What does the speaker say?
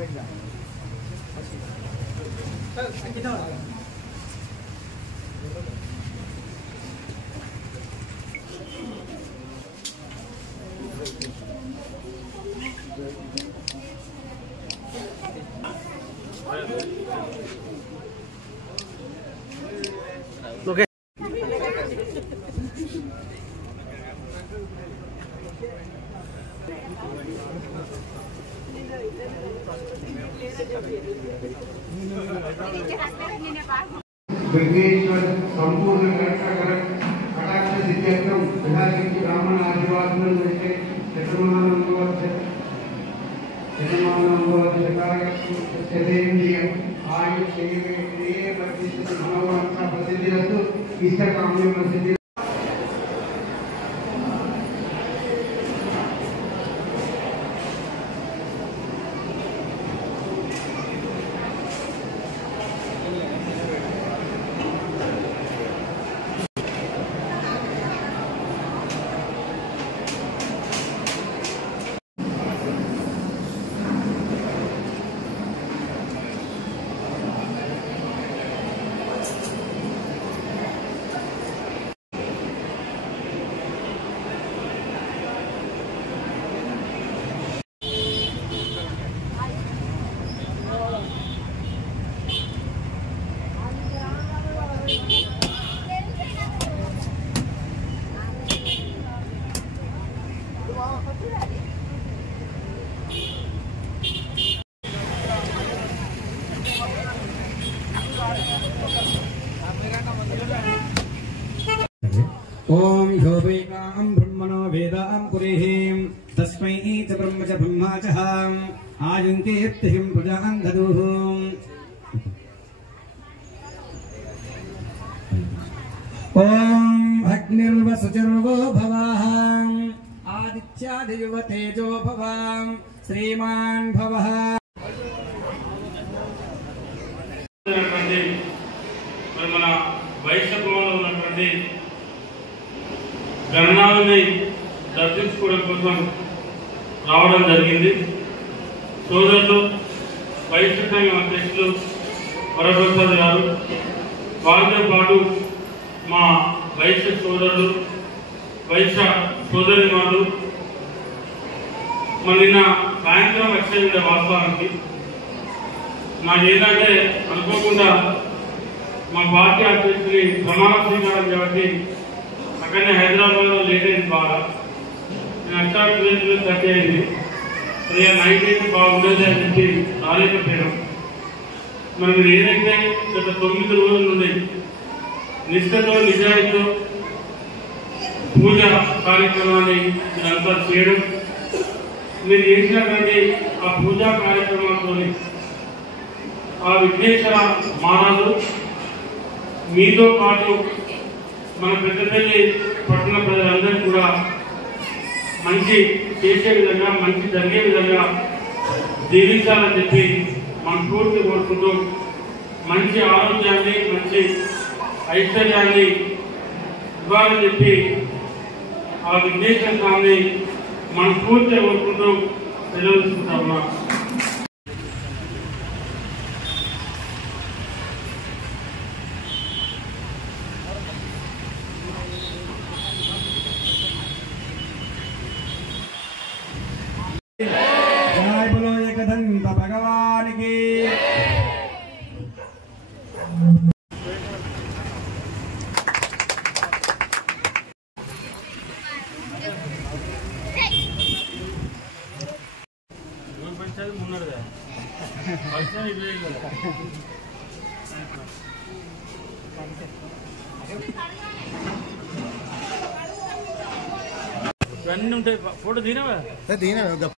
Okay. Vighneshwar संपूर्ण कटाक्ष सिद्ध्यर्थम विधायक ब्राह्मण आशीर्वाद इष्ट काम्य प्रसिद्धि ओम योगैकां ब्रह्मणो वेदां पुरीहिं तस्मै च ब्रह्म च ब्रह्मा च आयुङ्कीर्तिं प्रजां ददुः ओम अग्निर्वसुचिर्वो भवः आदित्यादिव तेजो भवः श्रीमान् भवः మన వైశ్యకులంలో ఉన్నటువంటి గణనాలని దర్శించుకోవడం కోసం రావడం జరిగింది. సోదరులు వైశ్య సంఘం అధ్యక్షులు వరప్రసాద్ గారు, వారితో పాటు మా వైశ్య సోదరులు, వైశ్య సోదరిమాలు నిన్న సాయంత్రం వచ్చేది. వాస్తవానికి నాకేంటంటే అనుకోకుండా మా పార్టీ అధ్యక్షుని ప్రమాణ స్వీకారం కాబట్టి అక్కడనే హైదరాబాద్ లో లేట్ అయింది. బాగా నేను అక్షరాలు 30 అయింది. నైట్ అయితే బాగుండేది అని చెప్పి రాలేకపోయాం. మరి మీరు ఏదైతే గత 9 రోజుల నుండి నిష్ఠతో నిజాయితీతో పూజ కార్యక్రమాన్ని మీరంతా చేయడం, మీరు చేసినటువంటి ఆ పూజా కార్యక్రమాలతో ఆ విఘ్నేశ్వర మహారాజు మీతో పాటు మన పెద్దపల్లి పట్టణ ప్రజలందరూ కూడా మంచి చేసే విధంగా, మంచి జరిగే విధంగా జీవించాలని చెప్పి మనస్ఫూర్తి కోరుకుంటూ మంచి ఆరోగ్యాన్ని, మంచి ఐశ్వర్యాన్ని ఇవ్వాలని చెప్పి ఆ విఘ్నేశ్వర స్వామిని మనస్ఫూర్తిగా కోరుకుంటూ సెలవుకుంటామా. जय बोलो एकदंत भगवान की। फोटो दीना